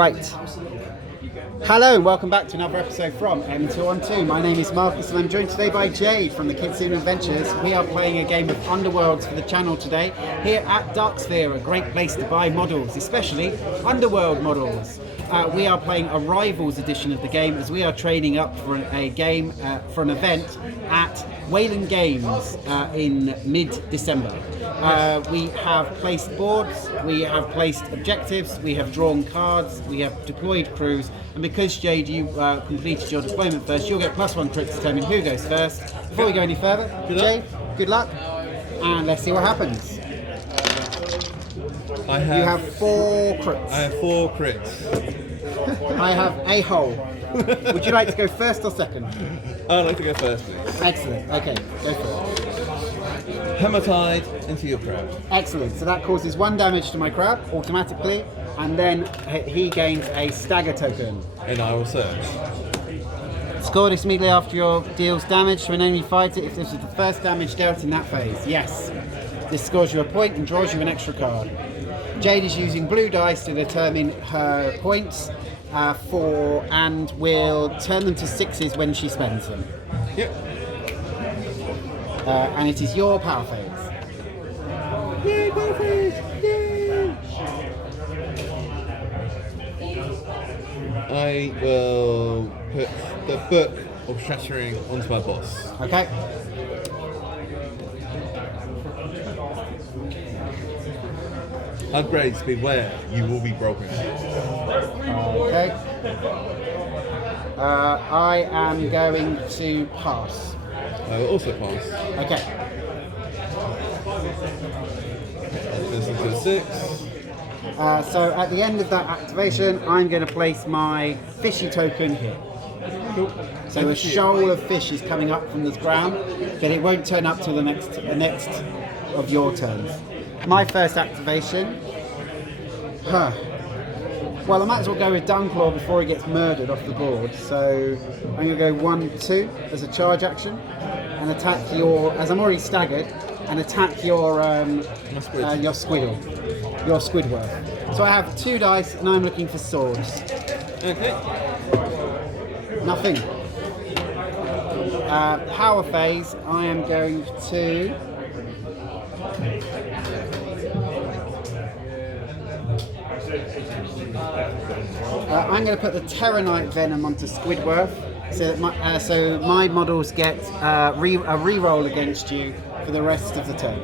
Right. Hello and welcome back to another episode from M212. My name is Marcus and I'm joined today by Jade from the Cyreni Adventures. We are playing a game of Underworlds for the channel today here at Darksphere, a great place to buy models, especially Underworld models. We are playing a Rivals edition of the game as we are training up for a game, for an event at Wayland Games in mid-December. We have placed boards, we have placed objectives, we have drawn cards, we have deployed crews, and because Jade, you completed your deployment first, you'll get +1 crit to determine who goes first. Before we go any further, Jade, good luck, and let's see what happens. You have 4 crits. I have 4 crits. I have a hole. Would you like to go first or second? I'd like to go first, please. Excellent. Okay, go for it. Hematide into your crab. Excellent. So that causes 1 damage to my crab automatically, and then he gains a stagger token. And I will search. Score this immediately after your deals damage to an enemy fighter if this is the first damage dealt in that phase. Yes. This scores you a point and draws you an extra card. Jade is using blue dice to determine her points and will turn them to 6s when she spends them. Yep. And it is your power phase. Yay, power phase! Yay! I will put the Book of Shattering onto my boss. Okay. Upgrades, beware, you will be broken. Okay. I am going to pass. I will also pass. Okay. This is a 6. So at the end of that activation, I'm going to place my fishy token here. Cool. So a shoal of fish is coming up from the ground, but it won't turn up till the next of your turns. My first activation. Well, I might as well go with Dunclaw before he gets murdered off the board. So I'm going to go 1-2 as a charge action and attack your, as I'm already staggered, and attack your Squidward. So I have 2 dice and I'm looking for swords. Okay. Nothing. Power phase, I am going to... I'm going to put the Terranite Venom onto Squidward, so that my models get a reroll against you for the rest of the turn.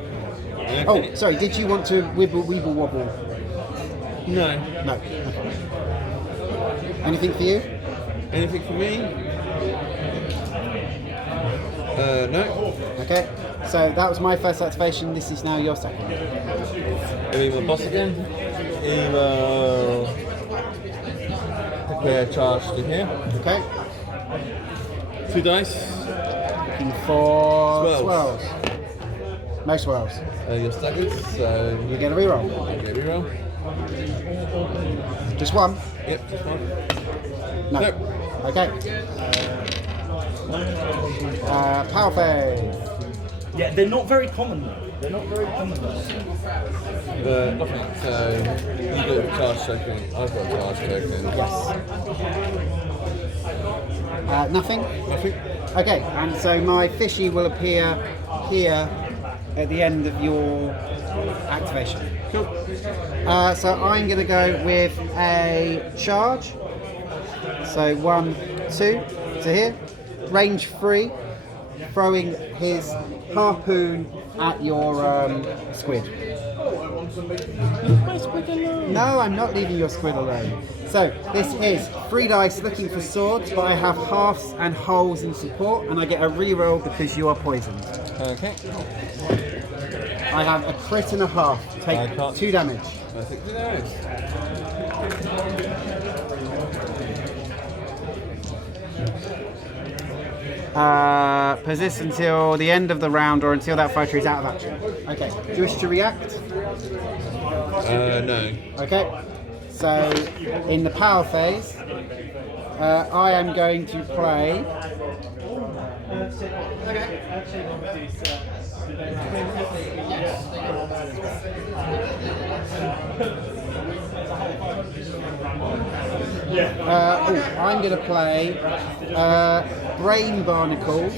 Okay. Oh, sorry, did you want to Weeble Wobble? No. No. Okay. Anything for you? Anything for me? No. Okay, so that was my first activation, this is now your second. Give me my boss again. He will declare charge to here. Okay. 2 dice. Looking for Swells. No swells. You're staggered, so You get a reroll. get a reroll. Just one? Yep, just 1. No. Nope. Okay. Power phase. Yeah, they're not very common though. They're not very common though. Nothing. So you got a charge token. I've got a charge token. Yes. Nothing? Nothing. Okay, and so my fishy will appear here at the end of your activation. Cool. So I'm going to go with a charge. So 1, 2 to here. Range 3. Throwing his harpoon at your squid. Leave my squid alone. No, I'm not leaving your squid alone. So this is 3 dice looking for swords, but I have halves and holes in support, and I get a reroll because you are poisoned. Okay. I have a crit and a half. Take 2 damage. I think it is. Persist until the end of the round or until that fighter is out of action. Okay. Do you wish to react? No. Okay. So in the power phase, I am going to play. I'm going to play Brain Barnacles.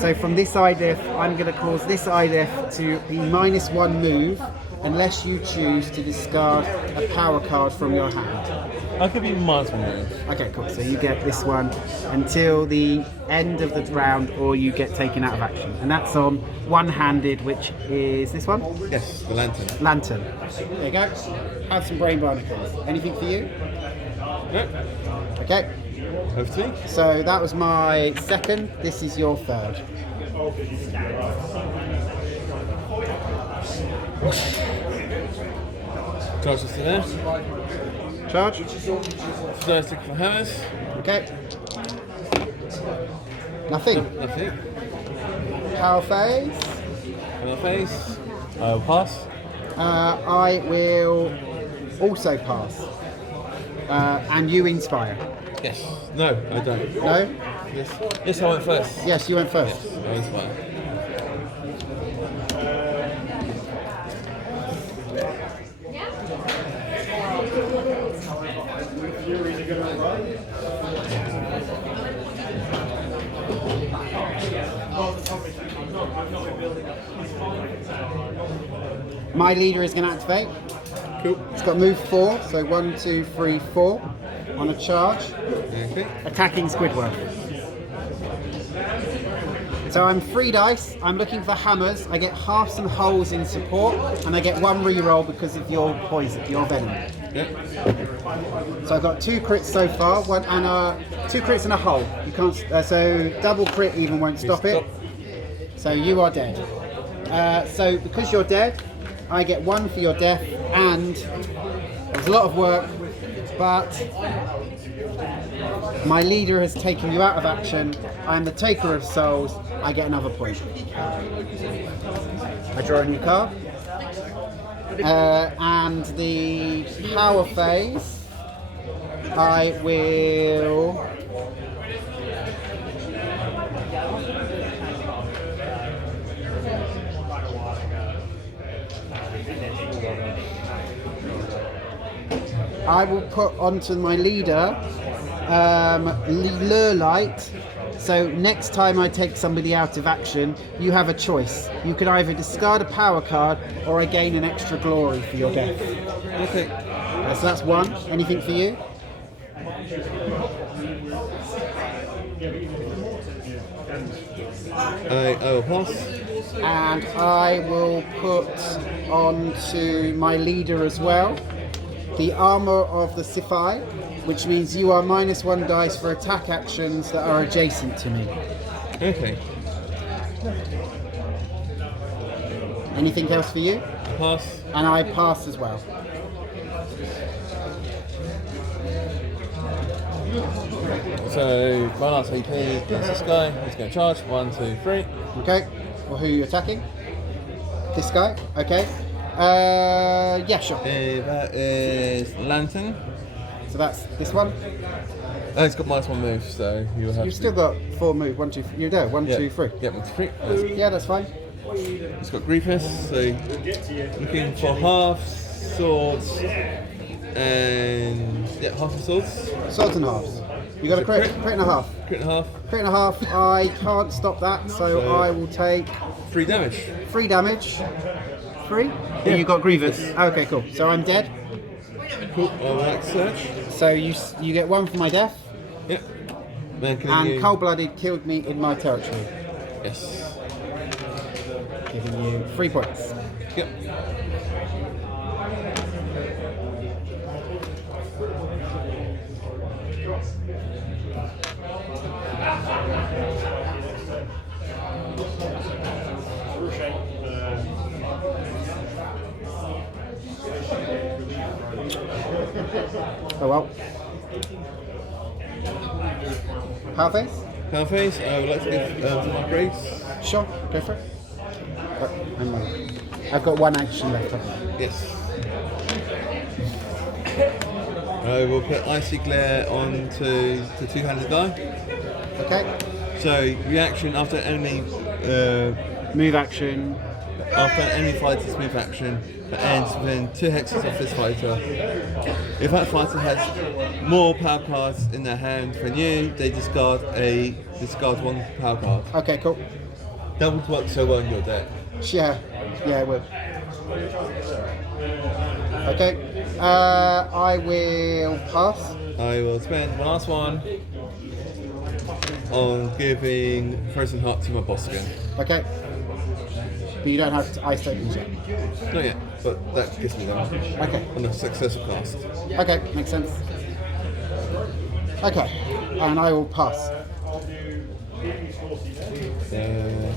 So from this IDF, I'm going to cause this IDF to be -1 move unless you choose to discard a power card from your hand. I could be -1 move. Okay, cool. So you get this one until the end of the round, or you get taken out of action. And that's on one-handed, which is this one? Yes, the lantern. Lantern. There you go. Have some Brain Barnacles. Anything for you? Yep. Okay. Over to me. So that was my second. This is your third. Charge this to there. Charge. Stick for hammers. Okay. Nothing. Nothing. Power phase. Power phase. I will pass. I will also pass. And you inspire. Yes. No, I don't. No? Yes. Yes, I went first. Yes, you went first. Yes, I inspire. My leader is going to activate. Cool. It's got move 4, so 1, 2, 3, 4 on a charge. Okay. Attacking Squidward. So I'm 3 dice. I'm looking for hammers. I get halves and wholes in support, and I get 1 reroll because of your poison, your venom. Yep. So I've got 2 crits so far, 2 crits and a hull. You can't. So double crit even won't stop it. So you are dead. So because you're dead, I get 1 for your death, and it was a lot of work, but my leader has taken you out of action. I am the taker of souls. I get another point. I draw a new card. And the power phase, I will... I will put onto my leader Lure Light. So next time I take somebody out of action, you have a choice. You can either discard a power card or I gain an extra glory for your death. Okay. So that's 1. Anything for you? I will pass. And I will put onto my leader as well the armor of the Siphi, which means you are -1 dice for attack actions that are adjacent to me. Okay. Anything else for you? Pass. And I pass as well. So, my last AP is this guy. He's going to charge. 1, 2, 3. Okay. Well, who are you attacking? This guy? Okay. Yeah, sure. That is Lantern. So that's this one. Oh, it's got -1 move, so you will have You've to... still got 4 moves. 1, 2, 3. You're there. 1, 2, 3. Yeah, 1, 2, 3. Yeah, that's fine. It's got Grievous, so looking for half swords and half the swords. Swords and halves. You got a crit. Crit and a half. Crit and a half. Crit and a half. I can't stop that, so I will take 3 damage. 3 damage. 3? Yeah. You got Grievous. Okay, cool. So I'm dead. Cool. I'll like search. So you get 1 for my death. Yep. Then And Cold-Blooded killed me in my territory. Yes. Giving you 3 points. Yep. Oh well. Power phase? Power phase. I would like to give some upgrades. Sure, go for it. I've got 1 action left. Yes. I will put Icy Glare onto the 2-handed die. Okay. So reaction after only Move action. After any fighter's move action that ends within 2 hexes of this fighter, if that fighter has more power cards in their hand than you, they discard 1 power card. Okay, cool. That would work so well in your deck. Yeah, it would. Okay, I will pass. I will spend one last one on giving Frozen Heart to my boss again. Okay. But you don't have ice tokens yet. Not yet, but that gives me them. Okay. On a successful cast. Okay, makes sense. Okay, and I will pass.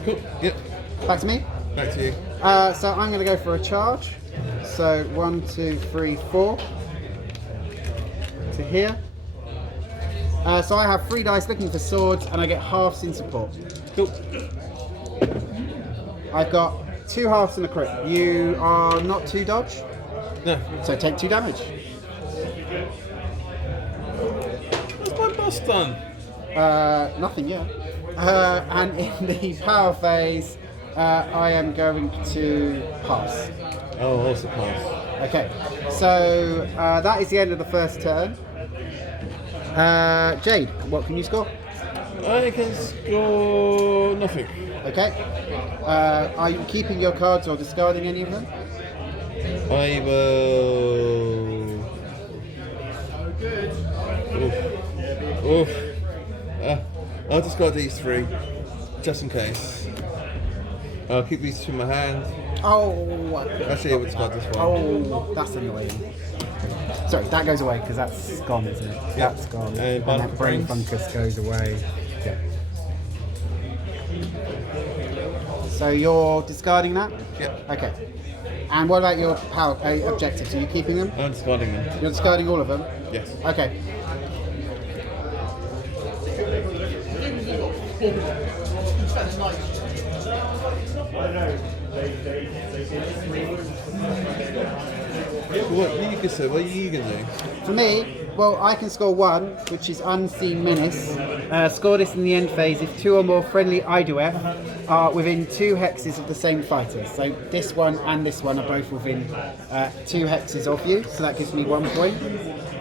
Cool. Yep. Back to me. Back to you. So I'm going to go for a charge. So 1, 2, 3, 4 to here. So I have 3 dice looking for swords, and I get halves in support. Cool. I've got 2 halves and a crit. You are not 2 dodge, No. so take 2 damage. What's my boss done? Nothing yet. And in the power phase, I am going to pass. Oh, also pass. Okay, so that is the end of the first turn. Jade, what can you score? I can score nothing. Okay. Are you keeping your cards or discarding any of them? I will. Oof. I'll discard these 3, just in case. I'll keep these 2 in my hand. Oh. Actually, I would discard this one. Oh, that's annoying. Sorry, that goes away because that's gone, isn't it? Yeah. That's gone. And that brain brains. fungus goes away. Yeah. So you're discarding that? Yep. Okay. And what about your power objectives? Are you keeping them? I'm discarding them. You're discarding all of them? Yes. Okay. What are you gonna do? For me, well, I can score 1, which is Unseen Menace. Score this in the end phase if 2 or more friendly IDOF are within 2 hexes of the same fighter. So this one and this one are both within 2 hexes of you, so that gives me 1 point.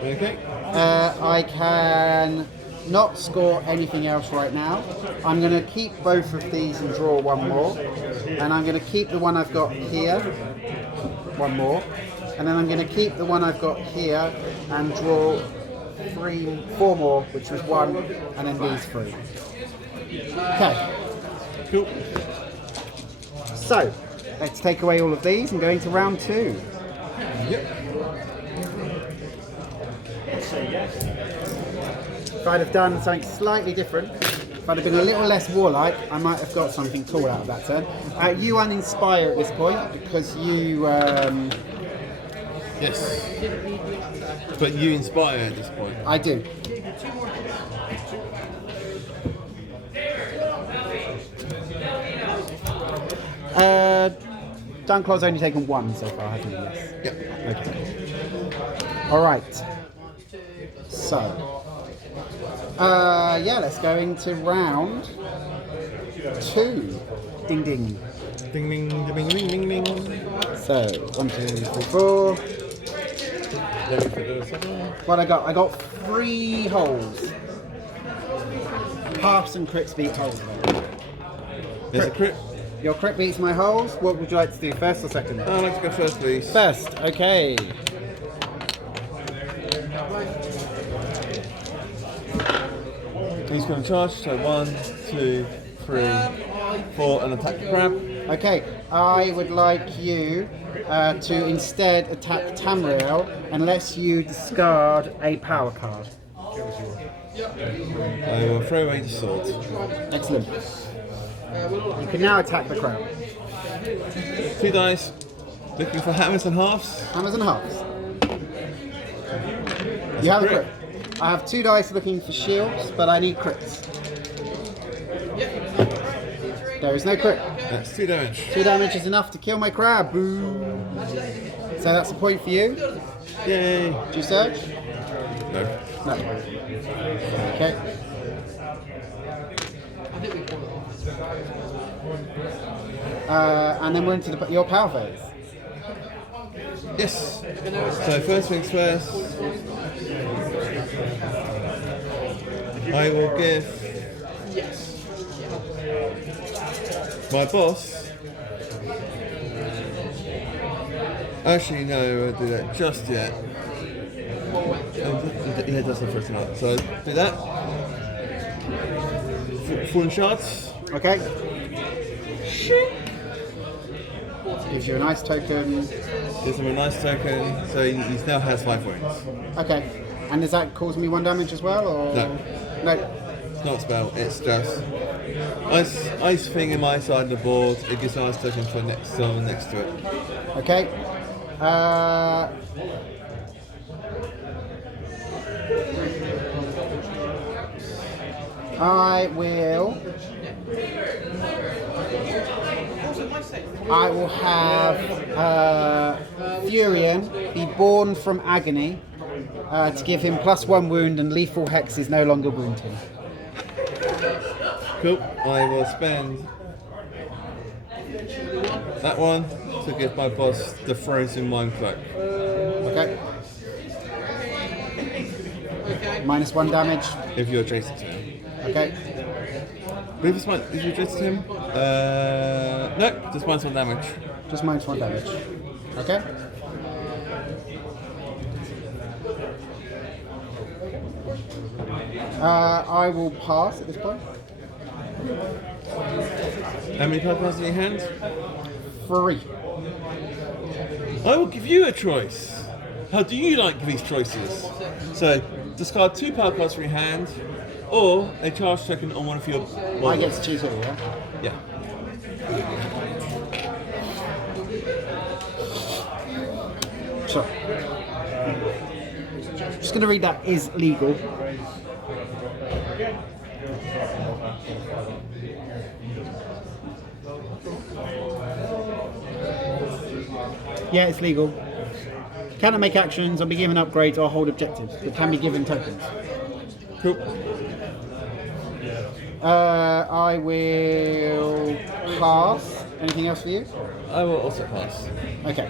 Okay. I can not score anything else right now. I'm going to keep both of these and draw 1 more. And I'm going to keep the one I've got here, 1 more. And then I'm going to keep the one I've got here and draw 4 more, which was 1, and then these 3. Okay. Cool. So, let's take away all of these and go into round 2. Yep. If I'd have done something slightly different, if I'd have been a little less warlike, I might have got something cool out of that turn. You uninspire at this point because you... Yes. But you inspire at this point. I do. Dunclaw's only taken 1 so far, hasn't he? Yes. Yep. Okay. Alright. So. Yeah, let's go into round 2. Ding ding. Ding ding ding ding ding ding. So, 1, 2, 3, 4. Let me put those on. What I got? I got 3 holes. Halves and crits beat holes. There's a crit. Your crit beats my holes. What would you like to do, first or second? I'd like to go first, please. First, okay. He's going to charge, so 1, 2, 3, 4, and attack the crab. Okay, I would like you to instead attack Tamriel unless you discard a power card. I will throw away the sword. Excellent. You can now attack the crown. 2 dice, looking for hammers and halves. Hammers and halves. You have a crit. I have 2 dice looking for shields, but I need crits. There is no crit. That's 2 damage. 2 damage is enough to kill my crab. Boo. So that's a point for you. Yay. Do you search? No. No. Okay. And then we're into your power phase. Yes. So first things first, I will give my boss. Actually, no, I won't do that just yet. Yeah, that's the first thing. So do that. Full shots. Okay. Gives you a nice token. Gives him a nice token, so he now has 5 wounds. Okay. And does that cause me 1 damage as well, or No. No. It's not a spell, it's just ice thing in my side of the board. It gives a nice token for someone next to it. Okay. I will have Furion be born from agony to give him +1 wound, and lethal hex is no longer wounding. Cool. I will spend that one to give my boss the frozen mind cloak. Okay. -1 damage. If you're adjacent to him. Okay. If you're adjacent to him? No, just -1 damage. Just -1 damage. Okay. I will pass at this point. How many power cards in your hand? 3. I will give you a choice. How do you like these choices? So, discard 2 power cards from your hand, or a charge token on one of your models. I get to choose who, yeah? Yeah. Sure. Just going to read that is legal. Yeah, it's legal. Cannot make actions or be given upgrades or hold objectives, but can be given tokens. Cool. I will pass. Anything else for you? I will also pass. Okay.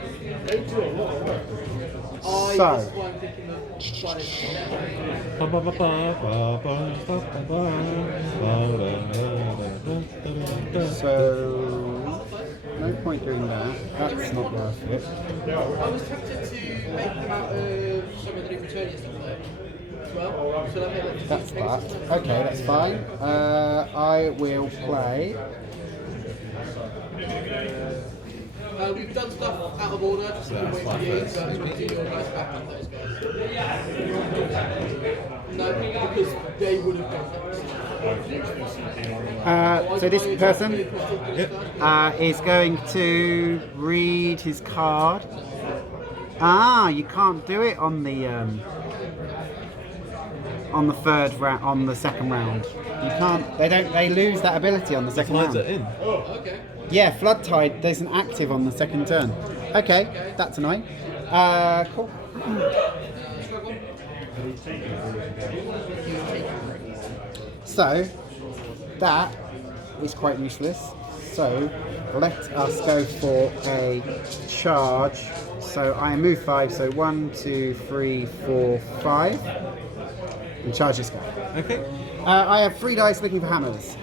So, no point doing that. That's not worth it. I was tempted to make them out of some of the returning stuff though. As well. So That's that. Okay, that's fine. I will play. We've done stuff out of order, just so wait for you, so I'm going to do your guys back on those guys. No, because they would have done that. So this person is going to read his card. You can't do it on the third round, on the second round. You can't. They lose that ability on the second round. Slides it in. Okay. Yeah, Flood Tide. There's an active on the second turn. Okay, that's annoying. Cool. So that is quite useless. So let us go for a charge. So I move 5. So 1, 2, 3, 4, 5. And charge this guy. Okay. I have 3 dice looking for hammers,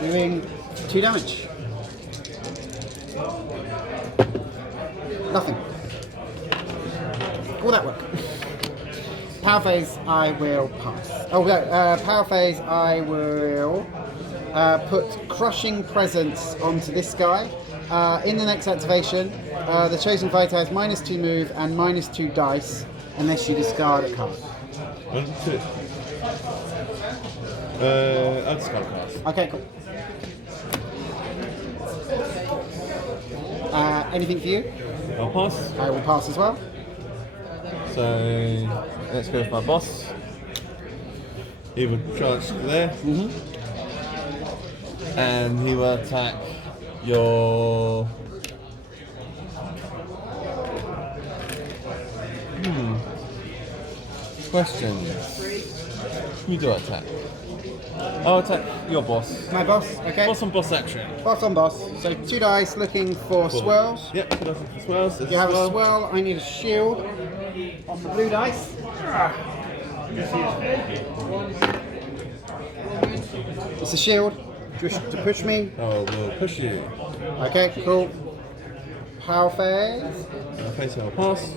doing 2 damage. Nothing. Will that work? Power phase, I will pass. Oh no, power phase, I will put Crushing Presence onto this guy. In the next activation, the chosen fighter has -2 move and -2 dice, unless you discard a card. 1, 2. I'll discard cards. Okay, cool. Anything for you? I'll pass. I will pass as well. So let's go with my boss. He will charge to there. And he will attack your. Questions. You do attack. I'll attack your boss. My boss, okay. Boss on boss action. Boss on boss. So 2 dice looking for swirls. Yep, 2 dice for swirls. There's You have a swirl. swirl, I need a shield on the blue dice. It's a shield. Just to push me. Oh, we'll push you. Okay, cool. Power phase. Okay, so I'll pass.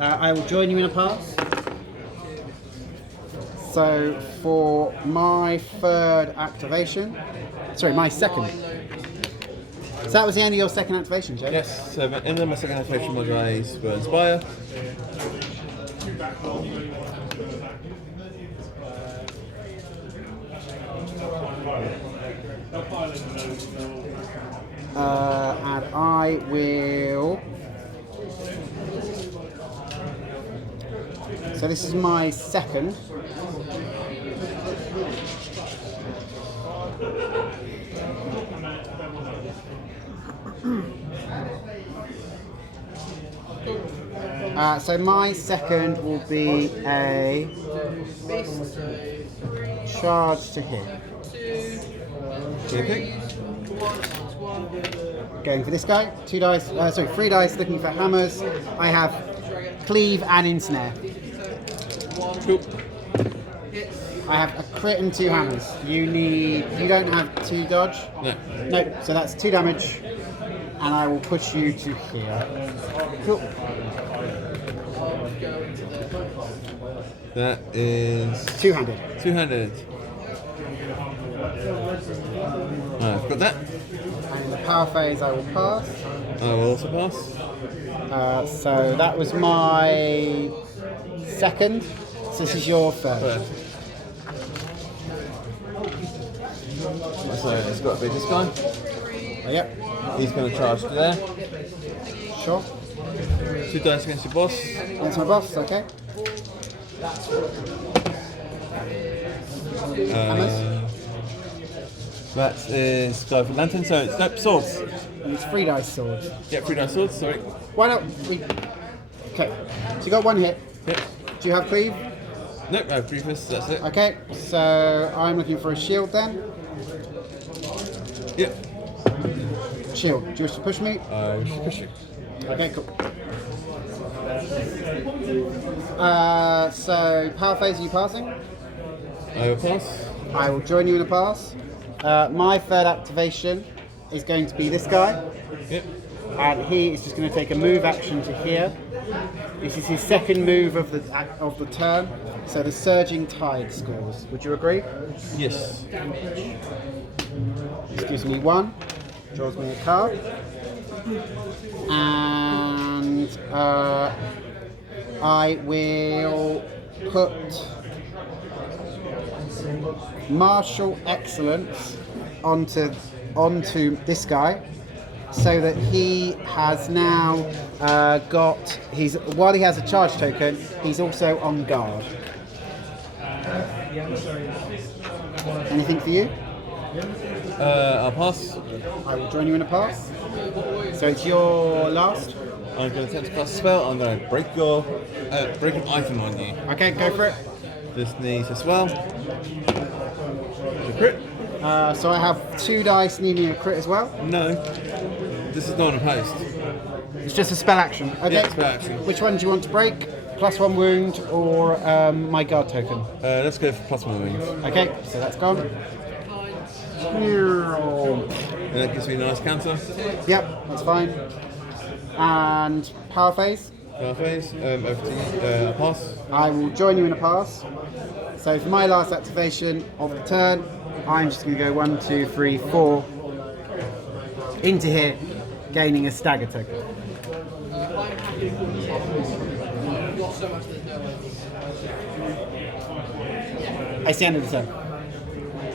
I will join you in a pass. So for my third activation, sorry, my second. So that was the end of your second activation, Jay? Yes, so in my second activation, my guys will inspire. And I will. So this is my second. So my second will be a charge to hit. Okay. Going for this guy. 2 dice. Sorry, 3 dice. Looking for hammers. I have cleave and ensnare. Cool. I have a crit and 2 hammers. You don't have 2 dodge? No. No, so that's 2 damage. And I will push you to here. Cool. That is 200. 200. I've got that. And in the power phase I will pass. I will also pass. So that was my second. So this is your third. First. So it's got to be this guy. Yep. He's going to charge to there. Sure. 2 dice against your boss. That's my boss, okay. That is guy for lantern. So it's nope, swords. And it's 3 dice swords. Yeah, 3 dice swords. Sorry. Why don't we... Okay, so you got 1 hit. Yep. Do you have cleave? Nope, I have briefness. That's it. Okay, so I'm looking for a shield then. Yep. Shield, do you wish to push me? I should push you. Okay, cool. So power phase, are you passing? I will pass. I will join you in a pass. My third activation is going to be this guy, Yep. and he is just going to take a move action to here. This is his second move of the turn. So the Surging Tide scores. Would you agree? Yes. This gives me 1, draws me a card, and I will put Martial Excellence onto this guy, so that he has now while he has a charge token, he's also on guard. Anything for you? I'll pass. I will join you in a pass. So it's your last. I'm going to attempt to cast a spell. I'm going to break an item on you. Okay, go for it. This needs a swell. Crit? So I have 2 dice needing a crit as well. No. This is not a post. It's just a spell action. Okay. Yeah, spell action. Which one do you want to break? +1 wound or my guard token? Let's go for +1 wings. Okay, so that's gone. And that gives me a nice counter. Yep, that's fine. And power phase? Power phase. Over to you. Pass. I will join you in a pass. So for my last activation of the turn, I'm just going to go 1, 2, 3, 4 into here, gaining a stagger token. It's the end of the turn.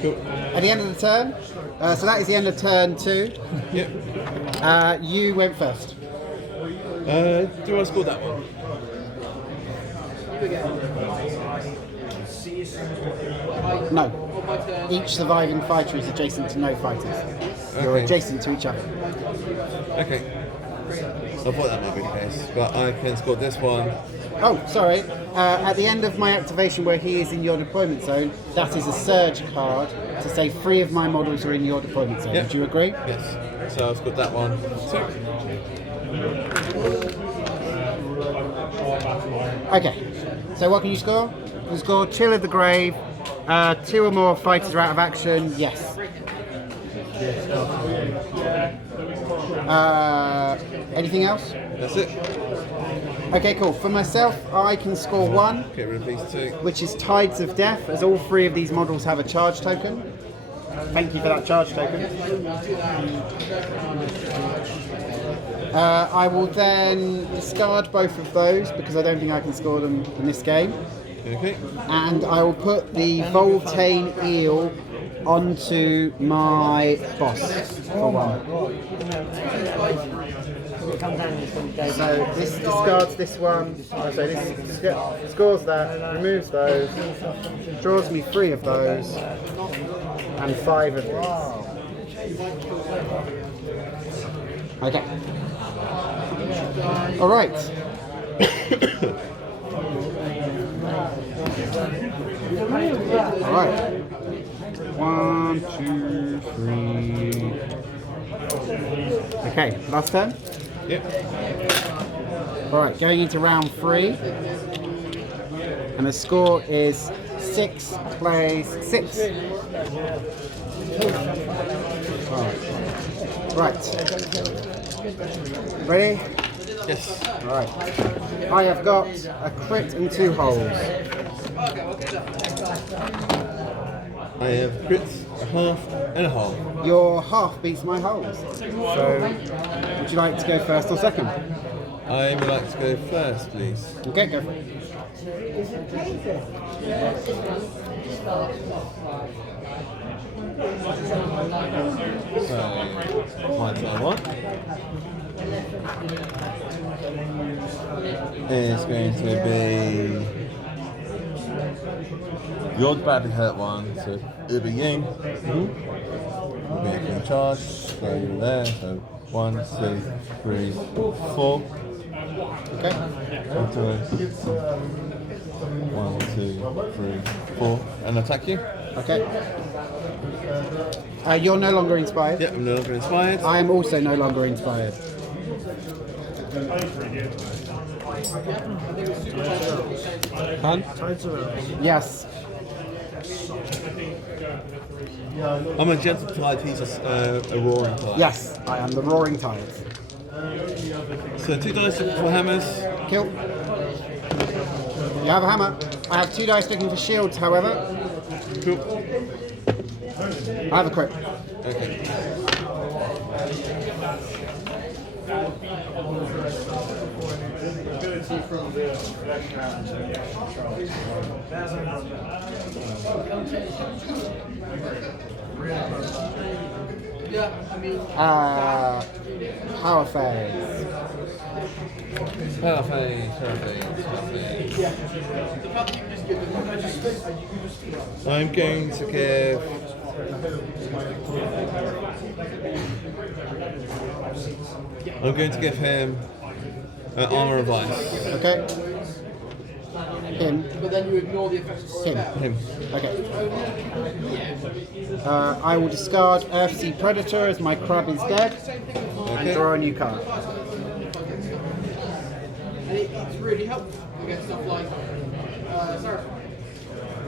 Cool. At the end of the turn, so that is the end of turn 2. Yep. You went first. Do I score that one? No. Each surviving fighter is adjacent to no fighters. You're Okay. adjacent to each other. Okay. I thought that might be the case, but I can score this one Oh, sorry. At the end of my activation where he is in your deployment zone, that is a surge card to say 3 of my models are in your deployment zone. Yep. Would you agree? Yes. So I've got that one. Okay. So what can you score? You can score Chill of the Grave. 2 or more fighters are out of action. Yes. Anything else? That's it. Okay, cool. For myself, I can score 1, Get rid of these 2. which is Tides of Death, as all 3 of these models have a charge token. Thank you for that charge token. I will then discard both of those because I don't think I can score them in this game. Okay. And I will put the Voltane Eel onto my boss for 1. So this discards this one. Oh, so this scores that, removes those, draws me 3 of those, and 5 of these. Okay. All right. All right. 1, 2, 3. Okay, last turn. Yep. Alright, going into round 3. And the score is 6 plays 6. Right. Ready? Yes. Alright. I have got a crit and 2 holes. I have crits, a half, and a half. Your half beats my holes. So, would you like to go first or second? I would like to go first, please. Okay, go for it. So, my turn 1 is going to be your badly hurt one, so it'll be you. We're going to charge, so you're there, so 1, 2, 3, 4. Okay. 1, 2, 3, 4, and attack you. Okay. You're no longer inspired. Yep, I'm no longer inspired. I am also no longer inspired. Han? Yes. I'm a gentle tide, he's a roaring tide. Yes, I am the Roaring Tides. So 2 dice for hammers. Kill. You have a hammer. I have 2 dice looking for shields, however. Cool. I have a crit. Okay. Power phase. Perfect. I'm going to give... I'm going to give him an armor of ice. Okay. Him. But then you ignore the effects of Him. Him. Okay. I will discard Earthsea Predator as my crab is dead and draw a new card. And it's really helpful against stuff like sorry.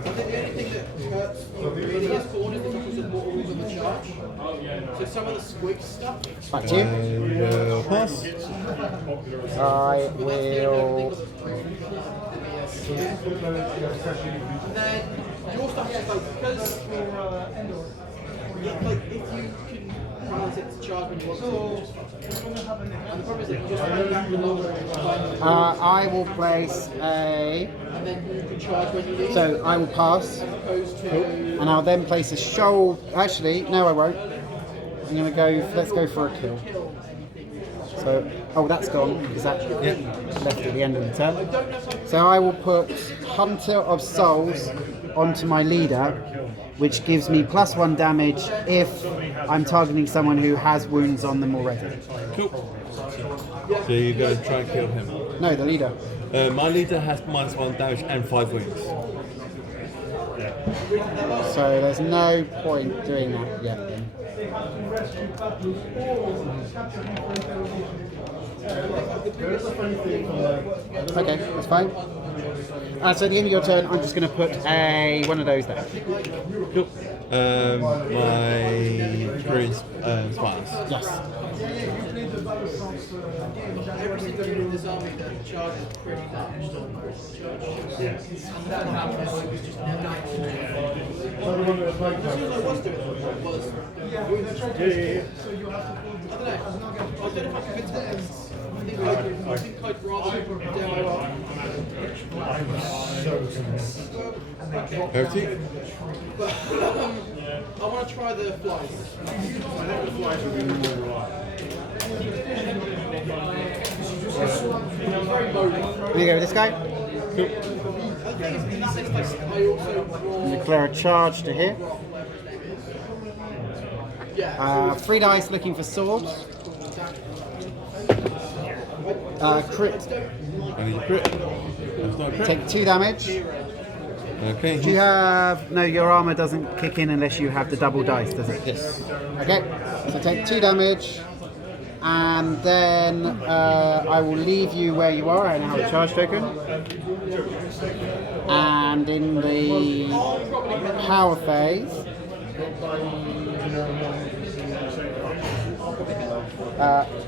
I think the only thing that hurts you really is corners because of more rules of the charge. So some of the squig stuff. Back to you. Will pass. I will. And then your stuff is like because like if you can balance it to charge when you want to, which is fine. And the problem is that you just go back and lower I will place a. and then you can charge when you need. So I will pass, As opposed to and I'll then place a shoal. Actually, no, I won't. I'm gonna go. Let's go for a kill. So, oh, that's gone because that left at the end of the turn. So I will put Hunter of Souls onto my leader, which gives me +1 damage if I'm targeting someone who has wounds on them already. Cool. So you're going to try and kill him. No, the leader. My leader has -1 damage and 5 wounds. So there's no point doing that yet then. Okay, that's fine. So at the end of your turn, I'm just going to put one of those there. Cool. My green spires. Yes. Every single unit in this army that charges pretty much. Yeah. I think I'd rather demo. Everything? I want to try the flies. I know the flies are really more reliable. Can you go with this guy? The thing is, in that sense, I also draw. Declare a charge to hit. Yeah. 3 dice looking for swords. Crit. I need a crit. That's not a crit. Take 2 damage. Okay. Do you have... No, your armor doesn't kick in unless you have the double dice, does it? Yes. Okay, so take 2 damage. And then I will leave you where you are and have a charge token. And in the power phase,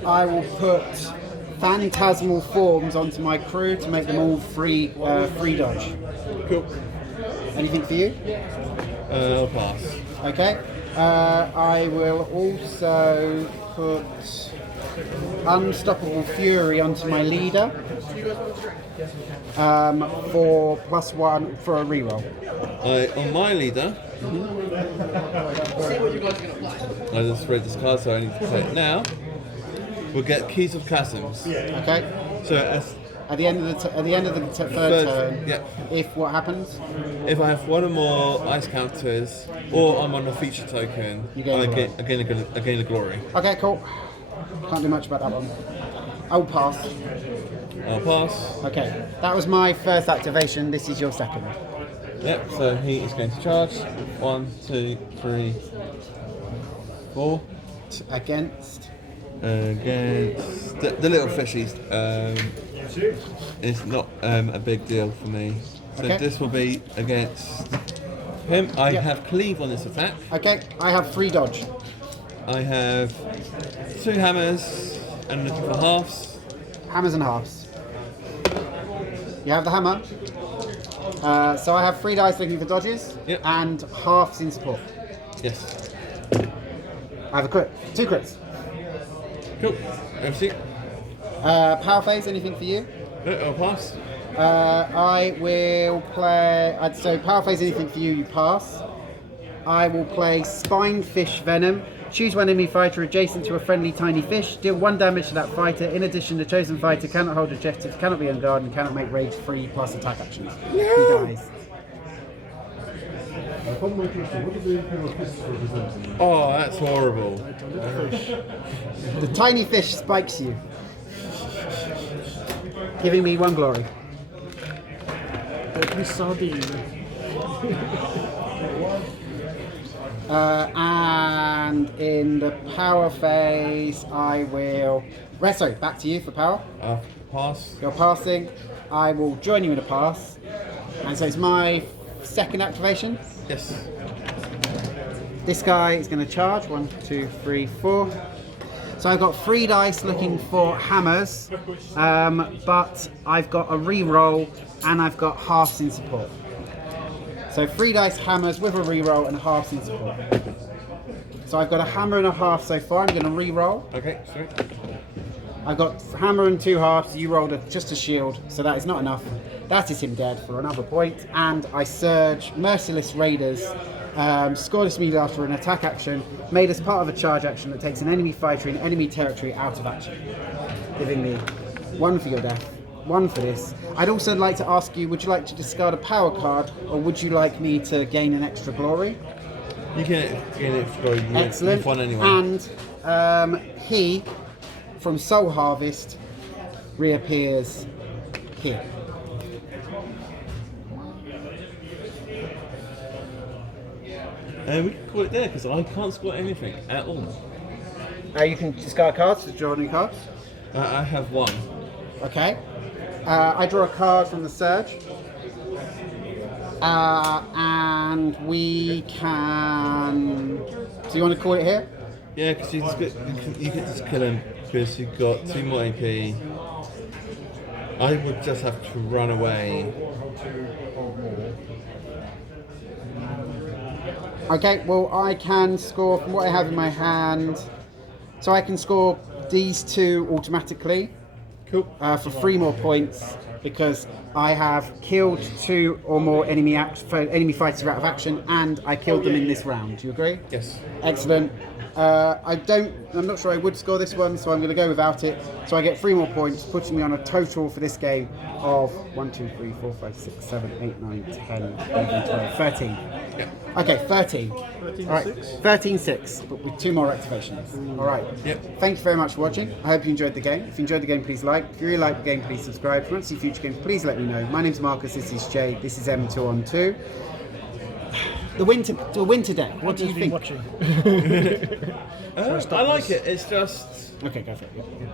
I will put phantasmal forms onto my crew to make them all free dodge. Cool. Anything for you? I'll pass. Okay. I will also put Unstoppable Fury onto my leader for +1 for a reroll. On my leader, See what you guys are going to play. I just read this card, so I need to play it now. We'll get Keys of Chasms. Okay. So as At the end of the third turn, yeah. if what happens, If I have one or more ice counters, or I'm on a feature token, You gain I glory. gain a glory. okay, cool. Can't do much about that one. I'll pass. I'll pass. Okay, that was my first activation. This is your second. Yep, so he is going to charge. 1, 2, 3, 4. Against. Against the little fishies. It's not a big deal for me. So Okay. this will be against him. I Yep. have cleave on this attack. Okay, I have free dodge. I have 2 hammers and looking for halves. Hammers and halves. You have the hammer. So I have 3 dice looking for dodges Yep. and halves in support. Yes. I have a crit. 2 crits. Cool. Everything. Power phase, anything for you? I'll pass. I will play. So power phase, anything for you? You pass. I will play Spined Fish Venom. Choose one enemy fighter adjacent to a friendly tiny fish. Deal 1 damage to that fighter. In addition, the chosen fighter cannot hold objectives, cannot be on guard, and cannot make rage-free plus attack actions. He dies. Oh, that's horrible. The tiny fish spikes you, giving me 1 glory. Let me sardine. And in the power phase, I will. Sorry, back to you for power. Pass. You're passing. I will join you in a pass. And so it's my second activation. Yes. This guy is going to charge. 1, 2, 3, 4. So I've got 3 dice looking for hammers, but I've got a re-roll and I've got halves in support. So 3 dice hammers with a re-roll and halves in support. So I've got a hammer and a half so far. I'm going to re-roll. Okay, sorry. I've got hammer and 2 halves. You rolled just a shield, so that is not enough. That is him dead for another point. And I surge Merciless Raiders. Scored us immediately after an attack action, made as part of a charge action that takes an enemy fighter in enemy territory out of action, giving me 1 for your death, 1 for this. I'd also like to ask you, would you like to discard a power card, or would you like me to gain an extra glory? You can gain extra glory. Excellent. You've won anyway. And he, from Soul Harvest, reappears here. We can call it there because I can't score anything at all. You can discard cards to draw new cards. I have one. Okay. I draw a card from the Surge. And we can... Do you want to call it here? Yeah, because you can just kill him because you've got 2 more AP. I would just have to run away. Okay, well I can score from what I have in my hand. So I can score these 2 automatically. Cool. For 3 more points because I have killed 2 or more enemy fighters out of action and I killed them in this round. Do you agree? Yes. Excellent. I'm not sure I would score this one, so I'm going to go without it. So I get 3 more points, putting me on a total for this game of 1, 2, 3, 4, 5, 6, 7, 8, 9, 10, 11, 12, 13. Yeah. Okay, 13. 13 All right, 6. 13-6, but with 2 more activations. All right. Yep. Thank you very much for watching. I hope you enjoyed the game. If you enjoyed the game, please like. If you really like the game, please subscribe. If you want to see future games, please let me know. My name's Marcus. This is Jade. This is M2on2. The winter deck. What do you think? Watching. I like it. It's just. Okay, go for it. Yeah.